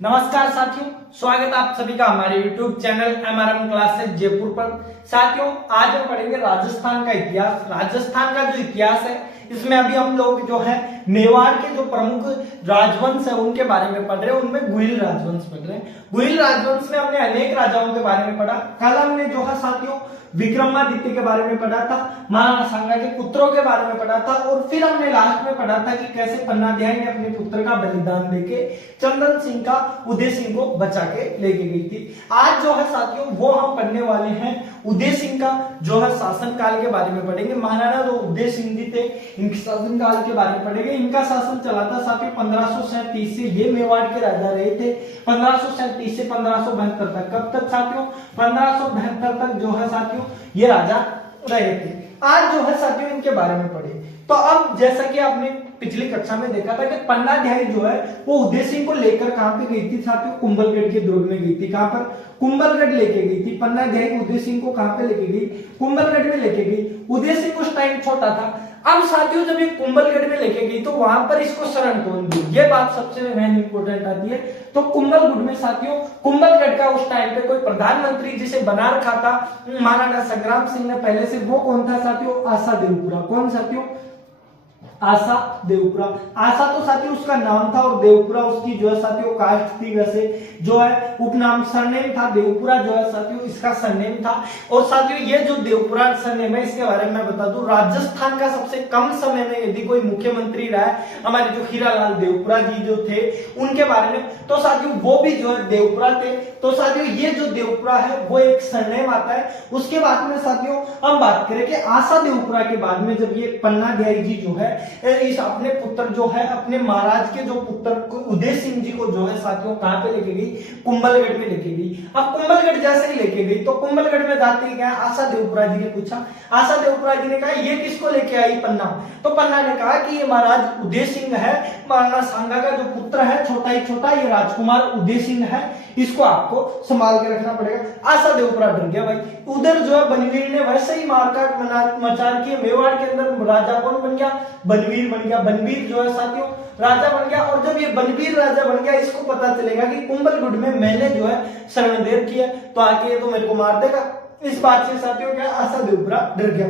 नमस्कार साथियों, स्वागत आप सभी का हमारे YouTube channel MRM classes Jaipur पर। साथियों, आज हम पढ़ेंगे राजस्थान का इतिहास। राजस्थान का जो इतिहास है इसमें अभी हम लोग जो है मेवाड़ के जो प्रमुख राजवंश है उनके बारे में पढ़ रहे हैं। उनमें गुहिल राजवंश पढ़ रहे हैं। गुहिल राजवंश में हमने अनेक राजाओं के बारे में पढ़ा। कल हमने जो है साथियों विक्रमादित्य के बारे में पढ़ा था, महाराणा सांगा के पुत्रों के बारे में पढ़ा था, और फिर हमने लास्ट में पढ़ा था कि कैसे पन्नाध्यायी ने अपने पुत्र का बलिदान देके चंदन सिंह का उदय सिंह को बचा के लेके गई थी। आज जो है साथियों वो हम पढ़ने वाले हैं उदय सिंह का जो है शासन काल के बारे में पढ़ेंगे। महाराणा जो उदय सिंह जी थे इनके शासन काल के बारे में पढ़ेंगे। इनका शासन चला था साथियों 1537 से, ये मेवाड़ के राजा रहे थे 1537 से 1572 तक। कब तक साथियों? 1572 तक जो है साथियों ये राजा रहे थे। आज जो है साथियों इनके बारे में पढ़े। तो अब जैसा कि आपने पिछली कक्षा में देखा था कि पन्नाध्यायी जो है वो उदय सिंह को लेकर कहां पे गई थी साथियों? कुंभलगढ़ के दुर्ग में गई थी। कहां पर? कुंभलगढ़ लेके गई थी। पन्नाध्यायी उदय सिंह को कहां पे लेके गई? कुंभलगढ़ में लेके गई। उदय सिंह उस टाइम छोटा था। अब साथियों जब ये कुंभलगढ़ में लेके गई तो वहां पर इसको शरण कौन दी, ये बात सबसे मेन इंपोर्टेंट आती है। तो कुंभलगढ़ में साथियों कुंभलगढ़ का उस टाइम पे कोई प्रधानमंत्री जिसे बना रखा था महाराणा संग्राम सिंह ने पहले से, वो कौन था साथियों? आशा देवपुरा। कौन साथियों? आशा देवपुरा। आशा तो साथियों उसका नाम था और देवपुरा उसकी जो है साथियों कास्ट थी। वैसे जो है उपनाम सरनेम था, देवपुरा जो है साथियों इसका सरनेम था। और साथियों ये जो देवपुरा सरनेम है इसके बारे में मैं बता दूं, राजस्थान का सबसे कम समय में यदि कोई मुख्यमंत्री रहा है हमारे जो हीरालाल देवपुरा जी जो थे उनके बारे में, तो साथियों वो भी जो है देवपुरा थे। तो साथियों ये जो देवपुरा है वो एक सरनेम आता है। उसके बाद में साथियों हम बात करें कि आशा देवपुरा के बाद में जब ये पन्नाध्यायी जी जो है इस अपने पुत्र जो है अपने महाराज के जो पुत्र उदय सिंह जी को जो है साथियों कहां पे लेके गई? कुंभलगढ़ में लेके गई। अब कुंभलगढ़ जैसे ही लेके गई तो कुंभलगढ़ में जाते ही क्या आशा देवपुरा जी ने पूछा, आशा देवपुरा जी ने कहा ये किसको लेके आई? पन्ना। तो पन्ना ने कहा कि ये महाराज उदय सिंह है, महाराणा सांगा का जो पुत्र है, छोटा ही छोटा ये राजकुमार उदय सिंह है, इसको आपको संभाल के रखना पड़ेगा। आशा देवपुरा डर गया भाई। उधर जो है बनवीर ने वैसे ही मारकाट मचा रखी। मेवाड़ के अंदर राजा कौन बन गया? बनवीर बन गया। बनवीर जो है साथियों राजा बन गया। और जब ये बनवीर राजा बन गया इसको पता चलेगा कि कुंभलगढ़ में मैंने जो है शरण दे रखी है तो आके ये तो मेरे को मार देगा। इस बात से साथियों क्या आशा देवपुरा डर गया।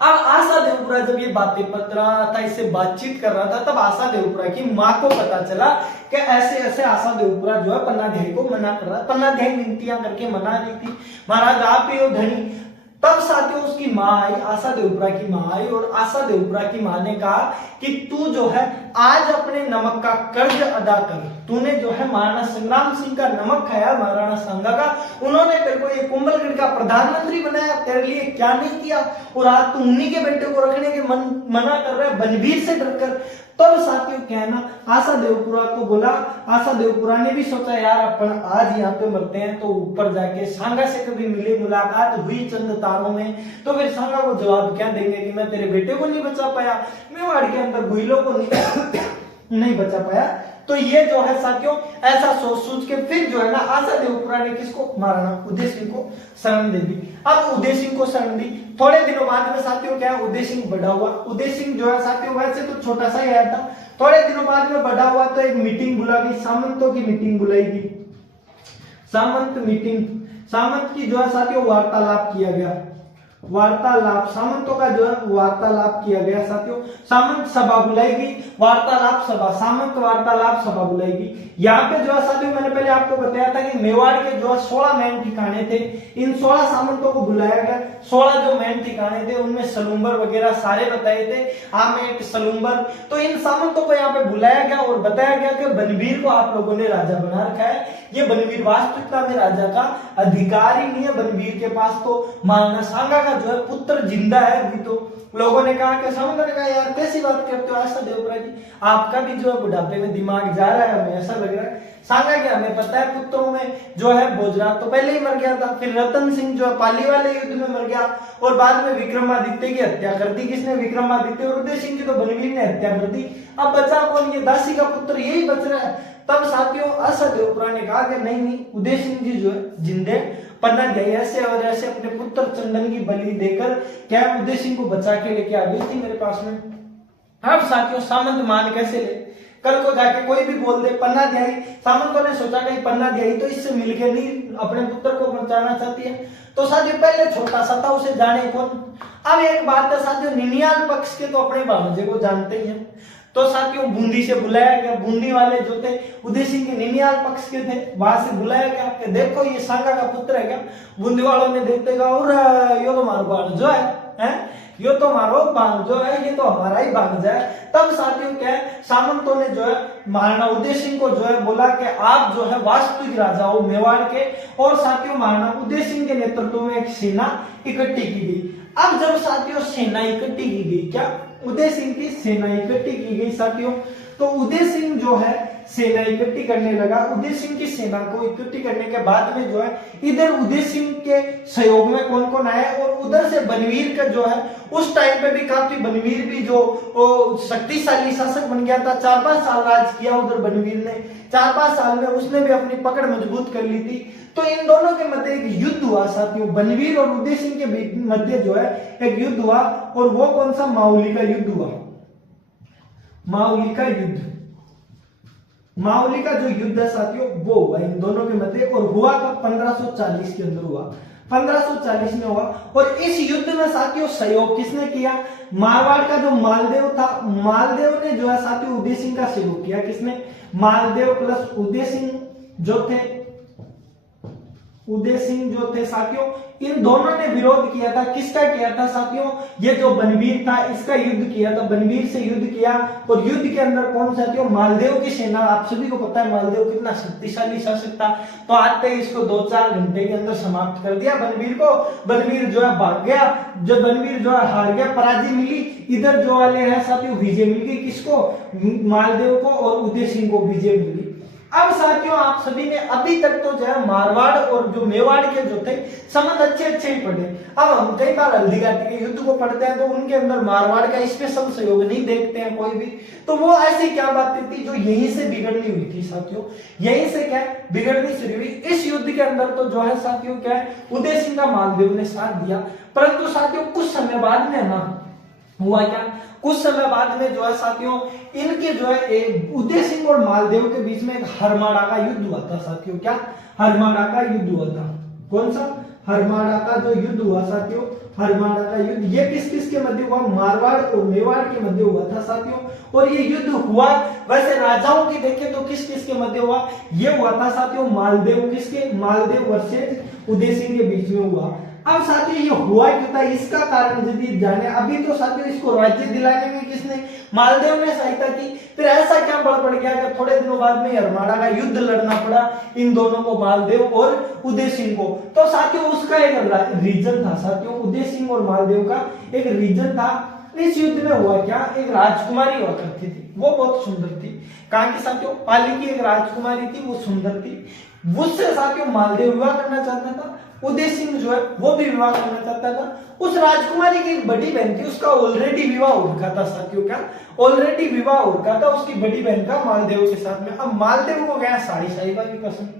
अब आशा देवपुरा जब ये बातें पढ़ रहा था, इससे बातचीत कर रहा था, तब आशा देवपुरा की माँ को पता चला कि ऐसे ऐसे आशा देवपुरा जो है पन्नाध्यायी को मना कर रहा है। पन्नाध्यायी विनतियां करके मना रही थी, महाराज आप ही हो धनी। तब साथियों उसकी माँ आई, आशा देवपुरा की माँ आई, और आशा देवपुरा की माँ ने कहा कि तू जो है आज अपने नमक का कर्ज अदा कर। तूने जो है महाराणा संग्राम सिंह का नमक खाया, महाराणा सांगा का, उन्होंने तेरे को ये कुंभलगढ़ का प्रधानमंत्री बनाया, तेरे लिए क्या नहीं किया, और आज तू उन्हीं के बेटे को रखने के मना कर रहा है बनवीर से डरकर। तब साथियों कहना आशा देवपुरा को बोला, आशा देवपुरा ने भी सोचा यार अपन आज यहाँ पे मरते हैं तो ऊपर जाके सांगा से कभी मिले, मुलाकात हुई चंद तारों में, तो फिर सांगा को जवाब क्या देंगे कि मैं तेरे बेटे को नहीं बचा पाया, मेवाड़ के अंदर गुहिलों को नहीं बचा पाया। तो ये जो है साथियों ऐसा सोच के फिर जो है ना आशा देवपुरा ने किसको? महाराणा उदय सिंह को शरण दे दी। अब उदय सिंह को शरण दी, थोड़े दिनों बाद में साथियों क्या है उदय सिंह बड़ा हुआ। उदय सिंह जो है साथियों वैसे तो छोटा सा ही आया था, थोड़े दिनों बाद में बड़ा हुआ तो एक मीटिंग बुला गई, सामंतों की मीटिंग बुलाई गई। सामंत मीटिंग, सामंत की जो है साथियों वार्तालाप किया गया। वार्तालाप, सामंतों का जो है वार्तालाप किया गया साथियों। सामंत सभा बुलाई गई, वार्तालाप सभा, सामंत वार्तालाप सभा बुलाई गई। यहाँ पे जो है साथियों मैंने पहले आपको बताया था कि मेवाड़ के जो है 16 मेन ठिकाने थे, इन 16 सामंतों को बुलाया गया। 16 जो मेन ठिकाने थे उनमें सलूम्बर वगैरह सारे बताए थे, आमेट सलूम्बर। तो इन सामंतों को यहाँ पे बुलाया गया और बताया गया कि बनवीर को आप लोगों ने राजा बना रखा है, ये बनवीर वास्तविकता में राजा का अधिकार ही नहीं है। बनवीर के पास तो महाराणा सांगा जो है पुत्र जिंदा है अभी। तो लोगों ने कहा कि सामंत ने कहा यार कैसी बात करते हो आशा देवपुरा जी, आपका भी जो है बुढ़ापे में दिमाग जा रहा है, हमें ऐसा लग रहा है। सांगा क्या हमें पता है पुत्रों में जो है भोजराज तो पहले ही मर गया था, फिर रतन सिंह जो है पाली वाले युद्ध में मर गया, और बाद में विक्रमादित्य की हत्या कर दी। किसने? विक्रमादित्य। और उदय सिंह की तो बनवीर ने हत्या कर दी। अब बचा कौन? ये दासी का पुत्र यही बच रहा है। तब साथियों आशा देवपुरा ने कहा कि नहीं उदय सिंह जी जो है जिंदे, पन्नाध्यायी ऐसे और ऐसे अपने पुत्र चंदन की बलि देकर क्या उदय सिंह को बचा के लेके आ गई थी मेरे पास में। अब साथियों सामंत मान कैसे ले? कल को जाके कोई भी बोल दे पन्ना ध्याई, सामंतों ने सोचा कि पन्ना ध्याई तो इससे मिलके नहीं अपने पुत्र को बचाना चाहती है, तो साथियों पहले छोटा सा था उसे जाने कौन। अब एक बात है साथियों, निनियाल पक्ष के तो अपने भांजे को जानते ही हैं, तो साथियों बूंदी से बुलाया गया, बूंदी वाले जो थे उदय सिंह के निनियाल पक्ष के थे, वहां से बुलाया गया कि देखो ये सांगा का पुत्र है क्या। बूंदी वालों ने देखते कहा और यो तो मारो भांजो है, यो तो मारो भांजो है, ये तो हमारा ही भांजा है। तब साथियों क्या है, सामंतों ने जो है महाराणा उदय सिंह को जो है बोला कि आप जो है वास्तविक राजा हो मेवाड़ के, और साथियों महाराणा उदय सिंह के नेतृत्व में एक सेना इकट्ठी की गई। अब जब साथियों सेना इकट्ठी की गई, क्या उदय सिंह की सेना इकट्ठी की गई साथियों, तो उदय सिंह जो है सेना इकट्ठी करने लगा। उदय सिंह की सेना को इकट्ठी करने के बाद में जो है इधर उदय सिंह के सहयोग में कौन कौन आया, और उधर से बनवीर का जो है उस टाइम पे भी काफी बनवीर भी जो शक्तिशाली शासक बन गया था, 4-5 साल राज किया उधर बनवीर ने, 4-5 साल में उसने भी अपनी पकड़ मजबूत कर ली थी। तो इन दोनों के मध्य एक युद्ध हुआ साथियों, बनवीर और उदय सिंह के मध्य जो है एक युद्ध हुआ, और वो कौन सा, मावली का युद्ध हुआ। मावली का युद्ध, मावली का जो युद्ध है साथियों वो हुआ इन दोनों के मध्य, और हुआ कब, 1540 के अंदर हुआ, 1540 में हुआ। और इस युद्ध में साथियों सहयोग किसने किया, मारवाड़ का जो मालदेव था, मालदेव ने जो है साथियों उदय सिंह का सहयोग किया। किसने, मालदेव प्लस उदय सिंह जो थे, उदय सिंह जो थे साथियों, इन दोनों ने विरोध किया था। किसका किया था साथियों, ये जो बनवीर था इसका युद्ध किया था, बनवीर से युद्ध किया। और युद्ध के अंदर कौन साथियों, मालदेव की सेना, आप सभी को पता है मालदेव कितना शक्तिशाली शासक था, तो आते ही इसको 2-4 घंटे के अंदर समाप्त कर दिया बनवीर को। बनवीर जो है भाग गया, जब बनवीर जो है हार गया, पराजय मिली, इधर जो वाले हैं साथियों विजय मिल गई, किसको, मालदेव को, और उदय सिंह को विजय मिल गई। अब साथियों आप सभी ने अभी तक तो जो है मारवाड़ और जो मेवाड़ के जो थे संबंध अच्छे ही पढ़े। अब हम कई बार हल्दीघाटी के युद्ध को पढ़ते हैं तो उनके अंदर मारवाड़ का स्पेशल सहयोग नहीं देखते हैं कोई भी, तो वो ऐसी क्या बातें थी जो यहीं से बिगड़नी हुई थी साथियों, यहीं से क्या बिगड़नी शुरू हुई। इस युद्ध के अंदर तो जो है साथियों क्या है, उदय सिंह का मालदेव ने साथ दिया, परंतु साथियों कुछ समय बाद में ना हुआ क्या, कुछ समय बाद में जो है साथियों इनके जो है उदय सिंह और मालदेव के बीच में एक हरमाड़ा का युद्ध हुआ था साथियों। क्या, हरमाड़ा का युद्ध हुआ था। कौन सा, हरमाड़ा का जो युद्ध हुआ साथियों, हरमाड़ा का युद्ध, ये किस किस के मध्य हुआ, मारवाड़ और मेवाड़ के मध्य हुआ था साथियों। और ये युद्ध हुआ वैसे राजाओं की देखें तो किस किस के मध्य हुआ, ये हुआ था साथियों मालदेव, किसके, मालदेव वर्सेस उदय सिंह के बीच में हुआ। अब साथियों ये हुआ क्यों था, इसका कारण यदि जाने, अभी तो साथियों इसको राज्य दिलाने में किसने, मालदेव ने सहायता की, फिर ऐसा क्या बड़ पड़ गया कि थोड़े दिनों बाद में हरमाड़ा का युद्ध लड़ना पड़ा इन दोनों को, मालदेव और उदय सिंह को। तो साथियों उसका एक रीजन था साथियों, उदय सिंह और मालदेव का एक रीजन था। इस युद्ध में हुआ क्या, एक राजकुमारी हुआ करती थी, वो बहुत सुंदर थी। कहाँ की साथियों, पाली की एक राजकुमारी थी, वो सुंदर थी, उससे साथियों मालदेव विवाह करना चाहता था, उदय सिंह जो है वो भी विवाह करना चाहता था। उस राजकुमारी की एक बड़ी बहन थी, उसका ऑलरेडी विवाह हो रखा था साथियों, क्या ऑलरेडी विवाह हो रखा था उसकी बड़ी बहन का मालदेव के साथ में। अब मालदेव को गया साड़ी साहिबा की पसंद,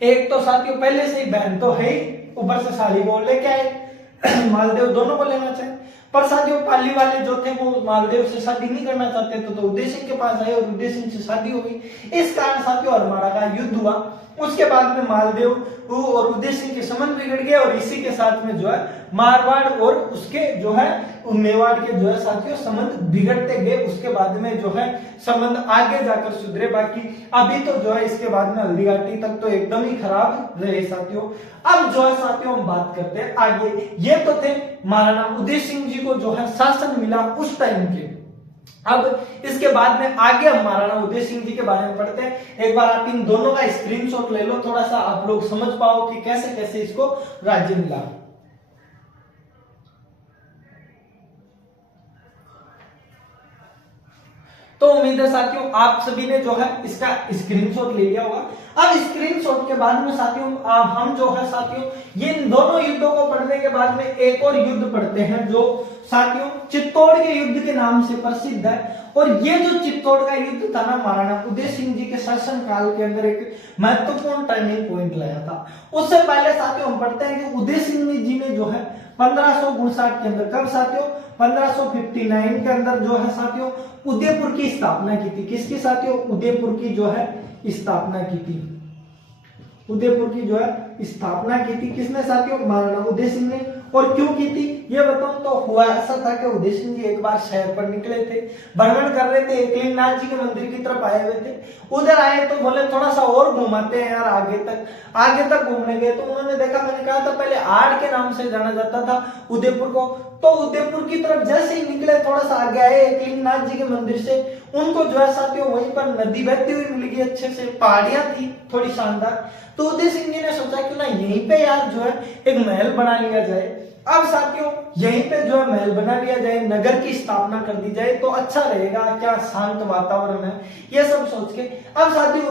एक तो साथियों पहले से ही बहन तो है, ऊपर से साड़ी को लेके आए, मालदेव दोनों को लेना चाहे, पर साथियों पाली वाले जो थे वो मालदेव से शादी नहीं करना चाहते थे, तो उदय सिंह के पास आए और उदय सिंह से शादी हो गई। इस कारण साथियों हरमाड़ा का युद्ध हुआ। उसके बाद में मालदेव और उदय सिंह के संबंध बिगड़ गए, और इसी के साथ में जो है मारवाड़ और उसके जो है मेवाड़ के जो है साथियों संबंध बिगड़ते गए। उसके बाद में जो है संबंध आगे जाकर सुधरे, बाकी अभी तो जो है इसके बाद में हल्दीघाटी तक तो एकदम ही खराब रहे साथियों। अब जो है साथियों हम बात करते हैं आगे, ये तो थे महाराणा उदय सिंह जी को जो है शासन मिला उस टाइम के। अब इसके बाद में आगे हम महाराणा उदय सिंह जी के बारे में पढ़ते हैं। एक बार आप इन दोनों का स्क्रीनशॉट ले लो, थोड़ा सा आप लोग समझ पाओ कि कैसे कैसे इसको राज्य मिला। तो उम्मीद है साथियों आप सभी ने जो है इसका स्क्रीनशॉट ले लिया होगा। अब स्क्रीनशॉट के बाद में साथियों हम जो है साथियों ये दोनों युद्धों को पढ़ने के बाद में एक और युद्ध पढ़ते हैं जो साथियों चित्तौड़ के युद्ध के नाम से प्रसिद्ध है। और ये जो चित्तौड़ का युद्ध था ना महाराणा उदय सिंह जी के शासन काल के अंदर एक महत्वपूर्ण टर्निंग पॉइंट लाया था। उससे पहले साथियों हम पढ़ते हैं कि उदय सिंह जी ने जो है 1559 के अंदर, कब साथियों 1559 के अंदर जो है साथियों उदयपुर की स्थापना की थी। किसकी साथियों? उदयपुर की जो है स्थापना की थी। उदयपुर की जो है स्थापना की थी किसने साथियों? महाराणा उदय सिंह ने। और क्यों की थी ये बताऊं तो हुआ ऐसा था कि उदय सिंह जी एक बार शहर पर निकले थे, भ्रमण कर रहे थे, एकलिंगनाथ जी के मंदिर की तरफ आए हुए थे। उधर आए तो बोले थोड़ा सा और घुमाते हैं यार, आगे तक घूमने गए तो उन्होंने देखा, मैंने कहा था पहले आड़ के नाम से जाना जाता था उदयपुर को, तो उदयपुर की तरफ जैसे ही निकले थोड़ा सा आगे आए एकलिंगनाथ जी के मंदिर से, उनको जो है साथियों वहीं पर नदी बहती हुई मिल गई, अच्छे से पहाड़ियां थी थोड़ी शानदार। तो उदय सिंह जी ने सोचा कि ना यहीं पे यार जो है एक महल बना लिया जाए। अब साथियों यहीं पे जो है महल बना लिया जाए, नगर की स्थापना कर दी जाए तो अच्छा रहेगा, क्या शांत वातावरण है, ये सब सोच के अब साथियों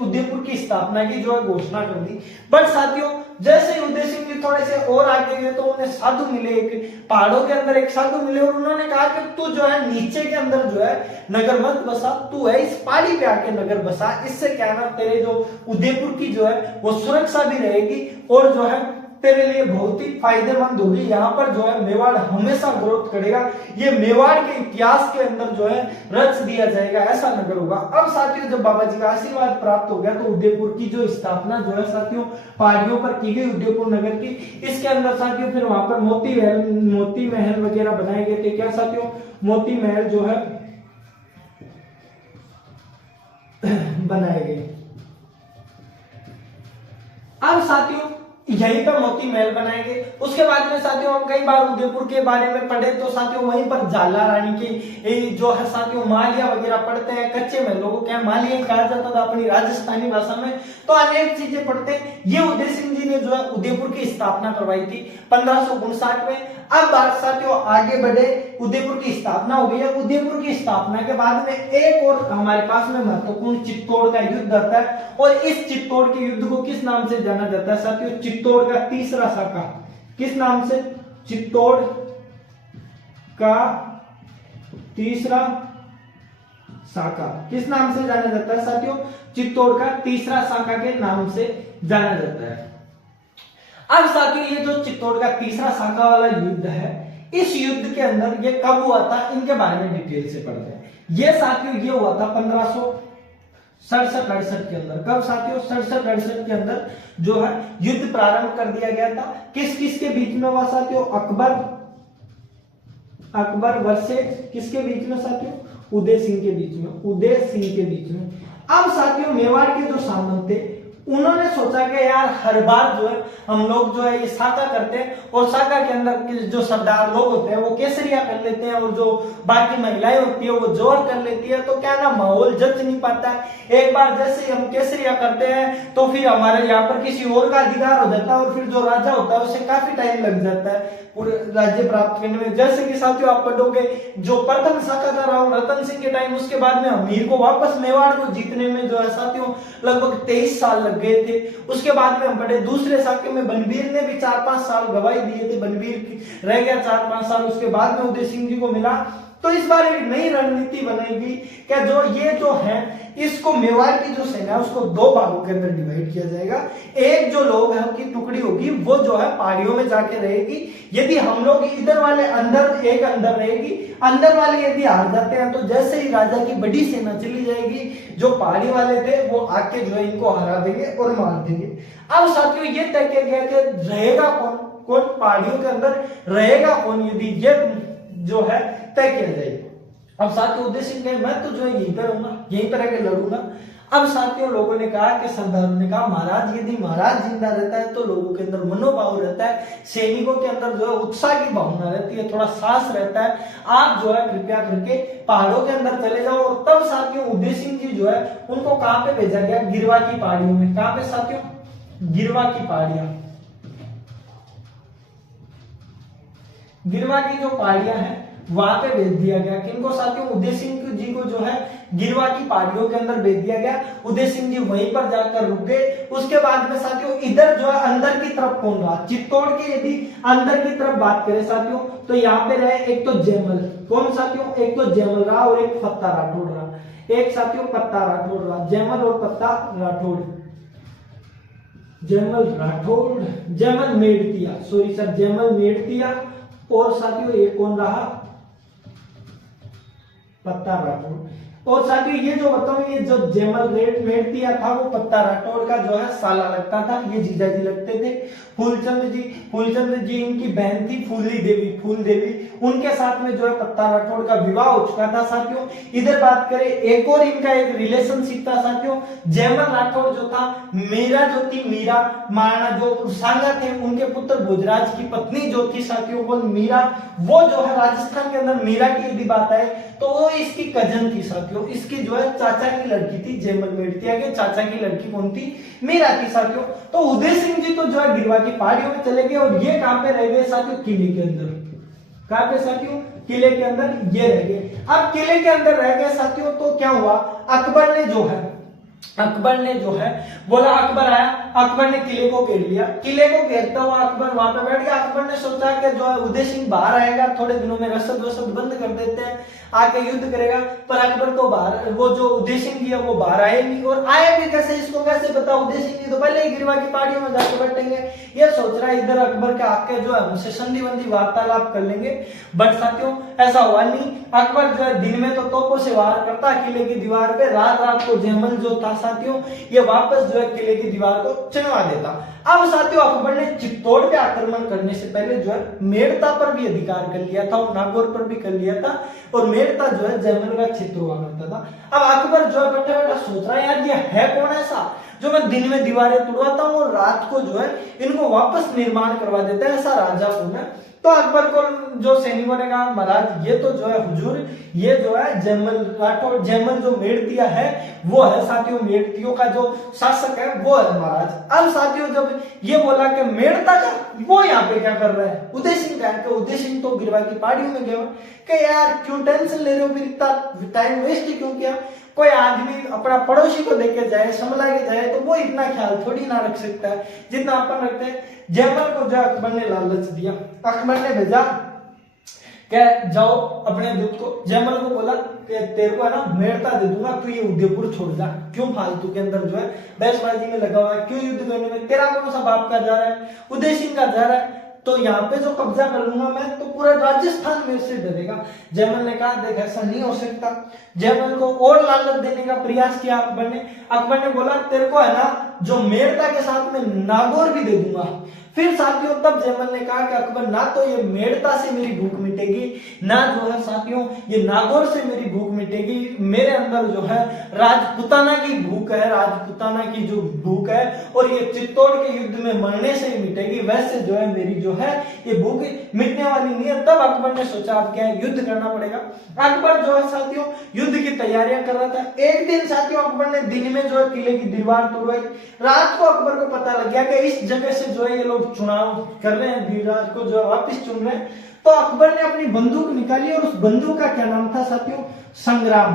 उदयपुर की स्थापना की जो है घोषणा कर दी। बट साथियों जैसे ही उदय सिंह जी थोड़े से और आगे गए तो उन्हें साधु मिले, एक पहाड़ों के अंदर एक साधु मिले और उन्होंने कहा कि तू जो है नीचे के अंदर जो है नगर मत बसा, तू है इस पहाड़ी पे आके नगर बसा, इससे क्या ना तेरे जो उदयपुर की जो है वो सुरक्षा भी रहेगी और जो है तेरे लिए बहुत ही फायदेमंद होगी। यहाँ पर जो है मेवाड़ हमेशा ग्रोथ करेगा, ये मेवाड़ के इतिहास के अंदर जो है रच दिया जाएगा, ऐसा नगर होगा। अब साथियों जब बाबा जी का आशीर्वाद प्राप्त हो गया तो उदयपुर की जो स्थापना जो है साथियों पहाड़ियों पर की गई उदयपुर नगर की। इसके अंदर साथियों फिर वहां पर मोती महल वगैरह बनाए गए थे। क्या साथियों? मोती महल जो है बनाए गए। अब साथियों यहीं पर मोती महल बनाएंगे। उसके बाद में साथियों हम कई बार उदयपुर के बारे में पढ़े तो साथियों वहीं पर झाला रानी की जो है साथियों मालिया वगैरह पढ़ते हैं। कच्चे महलों को क्या मालिया कहा जाता था अपनी राजस्थानी भाषा में, तो अनेक चीजें पढ़ते हैं। ये उदय सिंह जी ने जो है उदयपुर की स्थापना करवाई थी 1559 में। अब बात साथियों आगे बढ़े, उदयपुर की स्थापना हो गई है। उदयपुर की स्थापना के बाद में एक और हमारे पास में महत्वपूर्ण चित्तौड़ का युद्ध आता है और इस चित्तौड़ के युद्ध को किस नाम से जाना जाता है साथियों? चित्तौड़ का तीसरा शाखा। किस नाम से? चित्तौड़ का तीसरा शाखा किस नाम से जाना जाता है साथियों? चित्तौड़ का तीसरा शाखा के नाम से जाना जाता है। अब साथियों ये जो चित्तौड़ का तीसरा शाखा वाला युद्ध है, इस युद्ध के अंदर ये कब हुआ था इनके बारे में डिटेल से पढ़ते हैं। ये साथियों ये हुआ था 1567-68 के अंदर। कब साथियों? 67-68 के अंदर जो है युद्ध प्रारंभ कर दिया गया था। किस किस के बीच में हुआ साथियों? अकबर वर्सेस किसके बीच में साथियों? उदय सिंह के बीच में। उदय सिंह के बीच में। अब साथियों मेवाड़ के जो सामंत थे उन्होंने सोचा कि यार हर बार जो है हम लोग जो है ये साका करते हैं और साका के अंदर जो सरदार लोग होते हैं वो केसरिया कर लेते हैं और जो बाकी महिलाएं होती है वो जोर कर लेती है, तो क्या ना माहौल जच नहीं पाता है। एक बार जैसे ही हम केसरिया करते हैं तो फिर हमारे यहाँ पर किसी और का अधिकार हो जाता है और फिर जो राजा होता है उसे काफी टाइम लग जाता है पूरे राज्य प्राप्त करने में। जैसे कि साथियों आप पढ़ोगे जो प्रथम शाखा का राव रतन सिंह के टाइम, उसके बाद में अमीर को वापस मेवाड़ को जीतने में जो है साथियों लगभग 23 साल लग गए थे। उसके बाद में हम पढ़े दूसरे शाखे में बनवीर ने भी 4-5 साल गवाही दिए थे, बनवीर रह गया 4-5 साल। उसके बाद में उदय सिंह जी को मिला। तो इस बार एक नई रणनीति बनाएगी क्या जो ये जो है इसको मेवाड़ की जो सेना है उसको 2 भागों के अंदर डिवाइड किया जाएगा। एक जो लोग हैं उनकी टुकड़ी होगी वो जो है पहाड़ियों में जाके रहेगी। यदि हम लोग इधर वाले अंदर रहेगी, अंदर वाले यदि हार जाते हैं तो जैसे ही राजा की बड़ी सेना चली जाएगी जो पहाड़ी वाले थे वो आके जो है इनको हरा देंगे और मार देंगे। अब साथियों ये तय किया गया कि रहेगा कौन पहाड़ियों के अंदर रहेगा कौन, यदि ये जो है तय किया जाएगा। अब साथियों उदय सिंह ने मैं तो जो है यहीं पर रहूंगा, यहीं पर आके लड़ूंगा। अब साथियों लोगों ने कहा कि सरदारों ने कहा महाराज यदि महाराज जिंदा रहता है तो लोगों के अंदर मनोभाव रहता है, सैनिकों के अंदर जो है उत्साह की भावना रहती है, थोड़ा साहस रहता है, आप जो है कृपया करके पहाड़ों के अंदर चले जाओ। और तब साथियों उदय सिंह जी जो है उनको कहां पे भेजा गया? गिरवा की पहाड़ियों में। कहां पे साथियों? गिरवा की पहाड़ियां। गिरवा की जो पहाड़ियां हैं वहां पे भेज दिया गया। किनको साथियों? उदय सिंह जी को जो है गिरवा की पहाड़ियों के अंदर भेज दिया गया। उदय सिंह जी वहीं पर जाकर रुक गए। उसके बाद में साथियों इधर जो है अंदर की तरफ कौन रहा? चित्तौड़ के यदि अंदर की तरफ बात करें साथियों तो यहाँ पे रहे एक तो जयमल। कौन साथियों? एक तो जयमल रहा और एक पत्ता राठौड़ रहा। एक साथियों पत्ता राठौड़ रहा, जयमल और पत्ता राठौड़। जयमल मेड़तिया, सॉरी सर, जयमल मेड़तिया और साथियों एक कौन रहा, पत्ता राठौड़। और साथियों ये जो बताऊं, ये जो जयमल मेड़तिया था वो पत्ता राठौड़ का जो है साला लगता था, ये जीजा जी लगते थे। फूलचंद जी इनकी बहन थी फूल देवी, उनके साथ में जो है पत्ता राठौड़ का विवाह हो चुका था साथियों। इधर बात करें एक और इनका एक रिलेशनशिप था साथियों, जयमल राठौड़ जो था मीरा जो थी, मीरा महाराणा जो सांगा थे उनके पुत्र भोजराज की पत्नी जो थी साथियों वो मीरा, वो जो है राजस्थान के अंदर मीरा की यदि बात आए तो वो इसकी कजन थी साथियों, इसकी जो है चाचा की लड़की थी। जयमल मेड़तिया के चाचा की लड़की कौन थी, मीरा थी साथियों। तो उदय सिंह जी तो जो है गिरवा की पहाड़ियों में चले गए और ये कहां पे रह गए साथियों, किले के अंदर। कहां पे साथियों, किले के अंदर ये रह गए। अब किले के अंदर रह गए साथियों तो क्या हुआ, अकबर ने जो है बोला, अकबर आया, अकबर ने किले को घेर लिया। किले को घेरता हुआ अकबर वहां पे बैठ गया। अकबर ने सोचा कि जो है उदय सिंह बाहर आएगा, थोड़े दिनों में रसद वसद बंद कर देते हैं, आके युद्ध करेगा। पर अकबर तो बाहर, वो जो उदय सिंह जी है वो बाहर आए नहीं, और आए भी कैसे, इसको कैसे पता, उदय सिंह जी तो पहले ही गिरवा की पहाड़ियों में जाकर बैठेंगे। ये सोच रहा है इधर अकबर के आके जो है हमसे संधि बंदी वार्तालाप कर लेंगे, बट साथियों ऐसा हुआ नहीं। अकबर जो है दिन में तो तोपों से वार करता किले की दीवार पे, रात को जयमल जो था साथियों ये वापस जो है किले की दीवार को चिनवा देता। अब साथियों अकबर ने चित्तौड़ पे आक्रमण करने से पहले जो है मेड़ता पर भी अधिकार कर लिया था और नागौर पर भी कर लिया था, और मेड़ता जो है जयमल का क्षेत्र हुआ करता था। अब अकबर जो है बैठा बैठा सोच रहा है यार ये है कौन ऐसा जो मैं दिन में दीवारें तोड़वाता हूँ और रात को जो है इनको वापस निर्माण करवा देता है, ऐसा राजा कौन है। तो अकबर को जो सैनिकों ने कहा महाराज ये तो जो है हुजूर, ये जो है जयमल राठौड़, जयमल जो मेड़तिया है वो है साथियों, मेड़तियों का जो शासक है वो है महाराज। अब साथियों जब ये बोला कि मेड़ता का वो यहाँ पे क्या कर रहा है, उदय सिंह का, उदय सिंह तो गिरवा की पहाड़ियों में गया कि यार क्यों टेंशन ले रहे हो, फिर इतना टाइम वेस्ट क्यों किया। कोई आदमी अपना पड़ोसी को देके जाए, संभला के जाए तो वो इतना ख्याल थोड़ी ना रख सकता है जितना अपन रखते हैं। जयमल को जो अकबर ने लालच दिया, अकबर ने भेजा क्या जाओ अपने दूत को, जयमल को बोला कि तेरे को है ना मेड़ता दे दूंगा, तू ये उदयपुर छोड़ जा, क्यों फालतू के अंदर जो है बहसबाजी में लगा हुआ है, क्यों युद्ध करने में, तेरा कौन सा बाप का जा रहा है, उदय सिंह का जा रहा है, तो यहाँ पे जो कब्जा कर लूंगा मैं तो पूरा राजस्थान मेरे से डरेगा। जयमल ने कहा देख ऐसा नहीं हो सकता। जयमल को और लालच देने का प्रयास किया अकबर ने बोला तेरे को है ना जो मेड़ता के साथ में नागौर भी दे दूंगा। फिर साथियों तब जयमल ने कहा कि अकबर ना तो ये मेड़ता से मेरी भूख मिटेगी, ना जो है साथियों ये नागौर से मेरी भूख मिटेगी, मेरे अंदर जो है राजपुताना की भूख है, राजपुताना की जो भूख है और ये चित्तौड़ के युद्ध में मरने से ही मिटेगी, वैसे जो है मेरी जो है ये भूख मिटने वाली नहीं है। तब अकबर ने सोचा अब क्या है, युद्ध करना पड़ेगा। अकबर जो है साथियों युद्ध की तैयारियां कर रहा था। एक दिन साथियों अकबर ने दिन में जो है किले की दीवार तोड़वाई, रात को अकबर को पता लग गया कि इस जगह से जो है ये लोग चुनाव कर रहे हैं, धीराज को जो वापस चुन रहे हैं। तो अकबर ने अपनी बंदूक निकाली और उस बंदूक का क्या नाम था साथियों, संग्राम।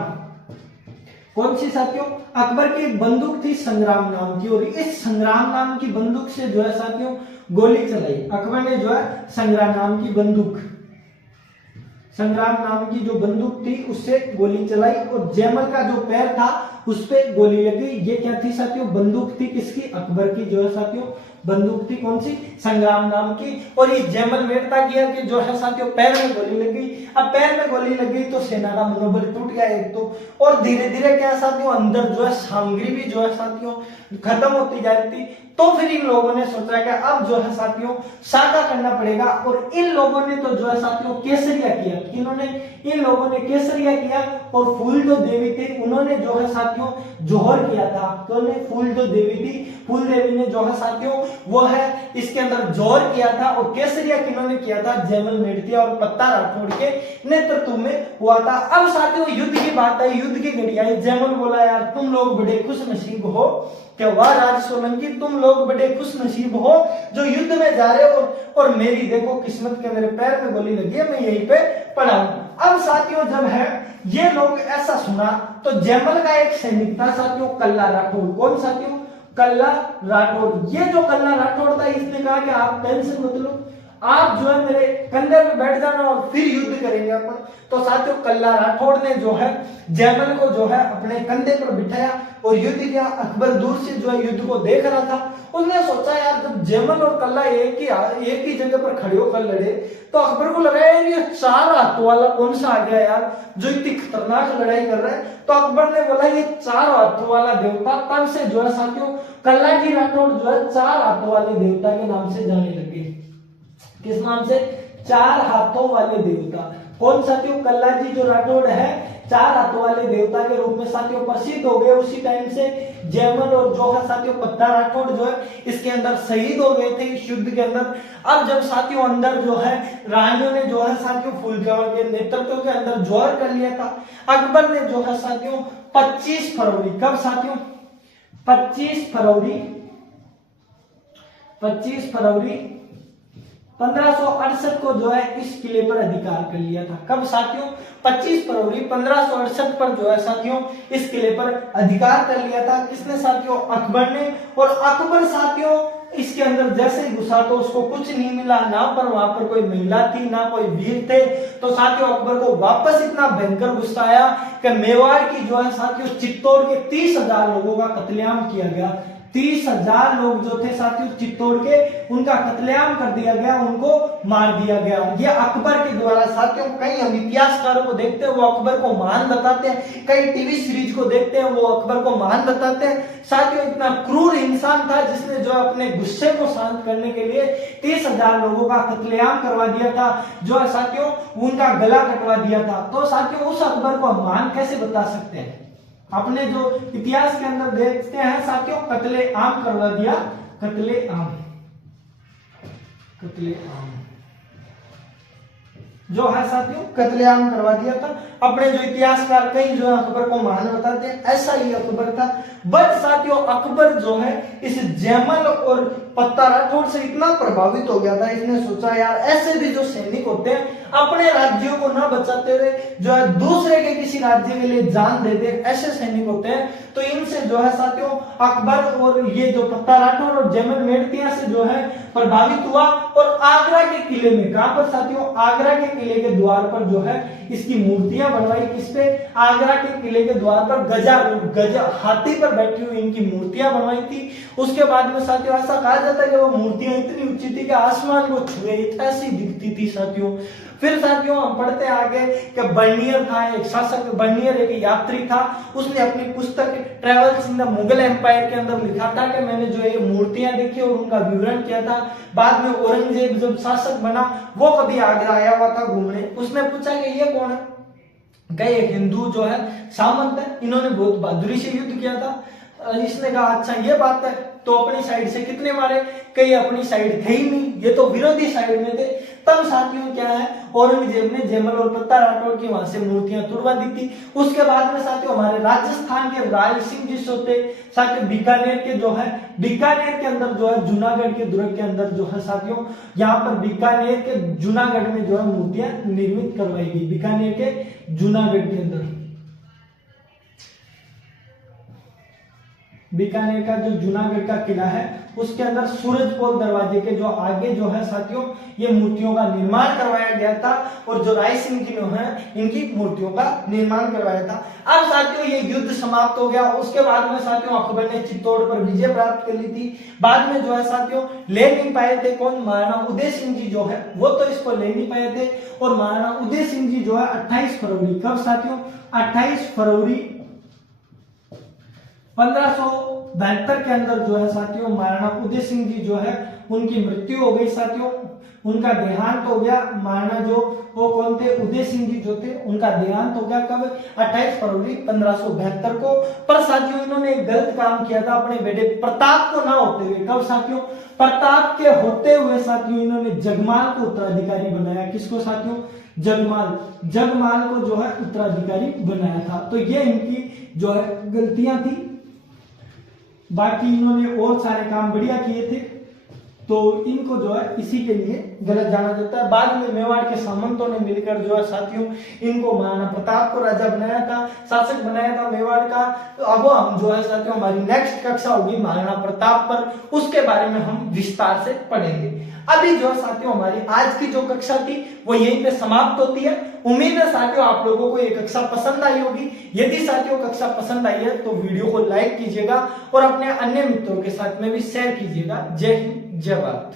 कौन सी साथियों, अकबर की एक बंदूक थी संग्राम नाम की, और इस संग्राम नाम की बंदूक से जो है साथियों गोली चलाई। अकबर ने जो है संग्राम नाम की जो बंदूक थी उससे गोली चलाई और जयमल का जो पैर था उस पे गोली लगी। ये क्या थी साथियों, बंदूक थी किसकी, अकबर की जो है साथियों बंदूक थी कौन सी, संग्राम नाम की। और ये जयमल मेड़ता किया कि जो है साथियों पैर में गोली लगी। अब पैर में गोली लगी तो सेना का मनोबल टूट गया एक तो, और धीरे धीरे क्या साथियों अंदर जो है सामग्री भी जो है साथियों खत्म होती जा रही थी। तो फिर इन लोगों ने सोचा कि अब जो है साथियों साका करना पड़ेगा, और इन लोगों ने तो जो है साथियों केसरिया किया। इन्होंने इन लोगों ने केसरिया किया और फूल जो देवी थी उन्होंने जो है साथियों जोहर किया था। तो फूल जो देवी थी, फूल देवी ने जो है साथियों वो है इसके अंदर जोहर किया था, और केसरिया किन्होंने किया था, जयमल मेड़तिया और पत्ता राठौड़ के नेतृत्व में हुआ था। अब साथियों युद्ध की बात आई, युद्ध की घड़ी आई। जयमल बोला यार तुम लोग बड़े खुश नसीब हो, क्या वाह राज सोलंकी तुम लोग बड़े खुश नसीब हो जो युद्ध में जा रहे हो, और मेरी देखो किस्मत के मेरे पैर में गोली लगी है, मैं यहीं पे पड़ा हूं। अब साथियों जब है ये लोग ऐसा सुना तो जयमल का एक सैनिक था साथियों कल्ला राठौड़। कौन साथियों, कल्ला राठौड़। ये जो कल्ला राठौड़ था इसने कहा कि आप टेंशन मत लो, आप जो है मेरे कंधे पे बैठ जाना और फिर युद्ध करेंगे अपन। तो साथियों कल्ला राठौड़ ने जो है जयमल को जो है अपने कंधे पर बिठाया और युद्ध किया। अकबर दूर से जो है युद्ध को देख रहा था। उसने सोचा यार जब जयमल और कल्ला एक ही जगह पर खड़े होकर लड़े तो अकबर को लगा यार ये 4 हाथों वाला कौन सा आ गया यार जो इतनी खतरनाक लड़ाई कर रहा है। तो अकबर ने बोला ये 4 हाथों वाला देवता, तब से जो है साथियों कल्ला जी राठौड़ जो है 4 हाथों वाले देवता के नाम से जाने लगे। किस नाम से? 4 हाथों वाले देवता। कौन साथियों? कल्ला जी जो राठौड़ है 4 हाथों वाले देवता के रूप में साथियों प्रसिद्ध हो गए। उसी टाइम से जयमल और जो है साथियों पत्ता राठौड़ जो है इसके अंदर शहीद हो गए थे इस युद्ध के अंदर। अब जब साथियों अंदर जो है रानियों ने जो है साथियों फूलकेवल के नेतृत्व के अंदर जोर कर लिया था। अकबर ने जो है साथियों 25 फरवरी, कब साथियों? 25 फरवरी 1568 को जो है इस किले पर अधिकार कर लिया था। कब साथियों? 25 फरवरी 1568 पर जो है साथियों इस किले पर अधिकार कर लिया था। किसने साथियों? अकबर ने। और अकबर साथियों इसके अंदर जैसे ही घुसा तो उसको कुछ नहीं मिला, ना पर वहां पर कोई महिला थी ना कोई वीर थे। तो साथियों अकबर को वापस इतना भयंकर गुस्सा आया कि मेवाड़ की जो है साथियों चित्तौड़ के 30,000 लोगों का कत्लेआम किया गया। 30,000 लोग जो थे साथियों चित्तौड़ के, उनका कत्लेआम कर दिया गया, उनको मार दिया गया। ये अकबर के द्वारा साथियों कई हम इतिहासकारों को देखते हैं वो अकबर को महान बताते हैं, कई टीवी सीरीज को देखते हैं वो अकबर को महान बताते हैं। साथियों इतना क्रूर इंसान था जिसने जो अपने गुस्से को शांत करने के लिए 30,000 लोगों का कत्लेआम करवा दिया था, जो है साथियों उनका गला कटवा दिया था। तो साथियों उस अकबर को हम महान कैसे बता सकते हैं? अपने जो इतिहास के अंदर देखते हैं साथियों कत्लेआम करवा दिया, कत्लेआम जो है साथियों कत्लेआम करवा दिया था। अपने जो इतिहासकार कई जो है अकबर को महान बताते हैं, ऐसा ही अकबर था। बट साथियों अकबर जो है इस जयमल और पत्ता राठौड़ से इतना प्रभावित हो गया था, इसने सोचा यार ऐसे भी जो सैनिक होते हैं अपने राज्यों को ना बचाते हुए जो है दूसरे के किसी राज्य के लिए जान देते, ऐसे सैनिक होते हैं। तो इनसे जो है साथियों अकबर और ये जो पत्ता राठौड़ और जयमल मेड़तिया से जो है प्रभावित हुआ और आगरा के किले में, कहां पर साथियों? आगरा के किले के द्वार पर जो है इसकी मूर्तियां बनवाई। किसपे? आगरा के किले के द्वार पर गजा हाथी पर बैठी हुई इनकी मूर्तियां बनवाई थी। उसके बाद में साथियों ऐसा कहा जाता है कि वो मूर्तियां इतनी ऊंची थी कि आसमान को छुए ऐसी दिखती थी साथियों। फिर साथियों हम पढ़ते आगे कि बर्नियर था एक शासक, बर्नियर एक यात्री था, उसने अपनी पुस्तक travels in the Mughal empire के अंदर लिखा था कि मैंने जो ये मूर्तियां देखी और उनका विवरण किया था। बाद में औरंगजेब जब शासक बना वो कभी आगरा आया हुआ था घूमने, उसने पूछा कि ये कौन है? कई एक हिंदू जो है सामंत है, इन्होंने बहुत बहादुरी से युद्ध किया था। इसने कहा अच्छा ये बात है, तो अपनी साइड से कितने मारे? कई अपनी साइड थे ही नहीं, ये तो विरोधी साइड में थे। तब साथियों क्या है औरंगजेब ने जयमल और पत्ता राठौड़ की वहां से मूर्तियां तुड़वा दी थी। उसके बाद में साथियों हमारे राजस्थान के राय सिंह जी सोते साथियों बीकानेर के जो है, बीकानेर के अंदर जो है जूनागढ़ के दुर्ग के अंदर जो है साथियों यहाँ पर बीकानेर के जूनागढ़ में जो है मूर्तियां निर्मित करवाई गई। बीकानेर के जूनागढ़ के अंदर, बीकानेर का जो जूनागढ़ का किला है उसके अंदर सूरजपोल दरवाजे के जो आगे जो है साथियों ये मूर्तियों का निर्माण करवाया गया था और जो राय सिंह जी है इनकी मूर्तियों का निर्माण करवाया था। अब साथियों ये युद्ध समाप्त हो गया। उसके बाद में साथियों अकबर ने चित्तौड़ पर विजय प्राप्त कर ली थी। बाद में जो है साथियों ले नहीं पाए थे कौन? महाराणा उदय सिंह जी जो है वो तो इसको ले नहीं पाए थे। और महाराणा उदय सिंह जी जो है 28 फरवरी, कब साथियों? 28 फरवरी 1572 के अंदर जो है साथियों महाराणा उदय सिंह जी जो है उनकी मृत्यु हो गई साथियों, उनका देहांत हो गया। महाराणा जो वो कौन थे? उदय सिंह जी जो थे उनका देहांत हो गया कब? 28 फरवरी 1572 को। पर साथियों इन्होंने एक गलत काम किया था अपने बेटे प्रताप को ना होते हुए। कब साथियों? प्रताप के होते हुए साथियों इन्होंने जगमाल को उत्तराधिकारी बनाया। किसको साथियों? जगमाल को जो है उत्तराधिकारी बनाया था। तो ये इनकी जो है गलतियां थी। बाकी इन्होंने और सारे काम बढ़िया किए थे, तो इनको जो है इसी के लिए गलत जाना जाता है। बाद में मेवाड़ के सामंतों ने मिलकर जो है साथियों इनको महाराणा प्रताप को राजा बनाया था, शासक बनाया था मेवाड़ का। तो अब हम जो है साथियों हमारी नेक्स्ट कक्षा होगी महाराणा प्रताप पर, उसके बारे में हम विस्तार से पढ़ेंगे। अभी जो साथियों हमारी आज की जो कक्षा थी वो यहीं पे समाप्त होती है। उम्मीद है साथियों आप लोगों को ये कक्षा पसंद आई होगी। यदि साथियों कक्षा पसंद आई है तो वीडियो को लाइक कीजिएगा और अपने अन्य मित्रों के साथ में भी शेयर कीजिएगा। जय हिंद, जय भारत।